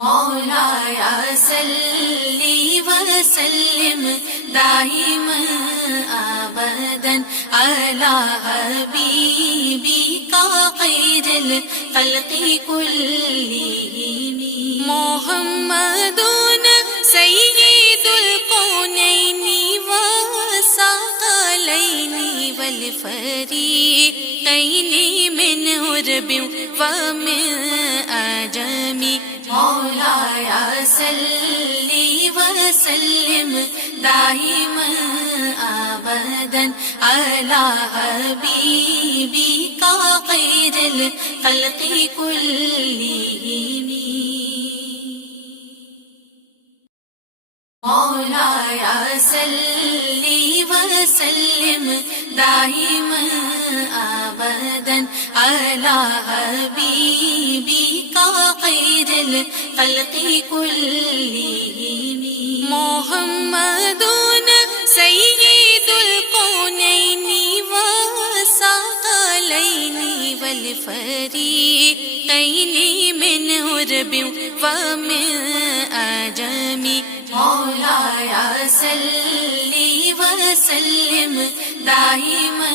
مولایا صلی وسلم دائما ابدا علی حبیبک خیر الخلق کلہم محمد سید الکونین والثقلین والفریقین من عرب ومن عجم مولایا صلی وسلم دائما ابدا علی حبیبک خیر الخلق کلہم مولایا صلی وسلم دائما ابدا علی حبیبک خیر الخلق کلہم محمد سید الکونین والثقلین والفریقین من عرب ومن عجم مولایا صلی وسلم دائما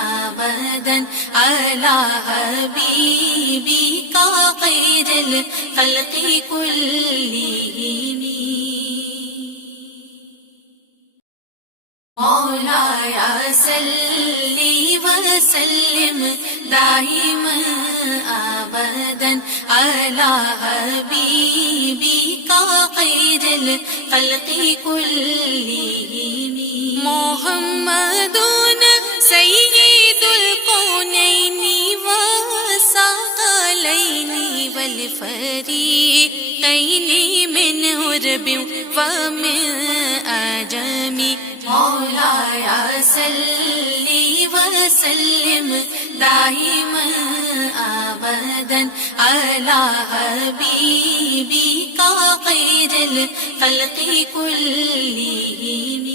ابدا علی حبیبک خیر الخلق کلہم مولایا صلی وسلم دائما ابدا علی حبیبک خیر الخلق کلہم محمد سید الکونین والثقلین والفریقین من عرب ومن عجم مولایا صلی وسلم دائما ابدا علی حبیبک خیر الخلق کلہم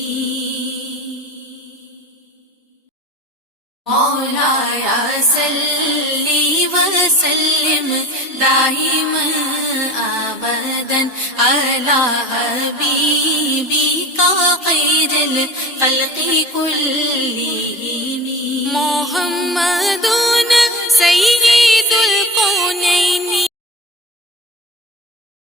مولایا صلی وسلم دائما ابدا علی حبیبک خیر الخلق کلہم محمد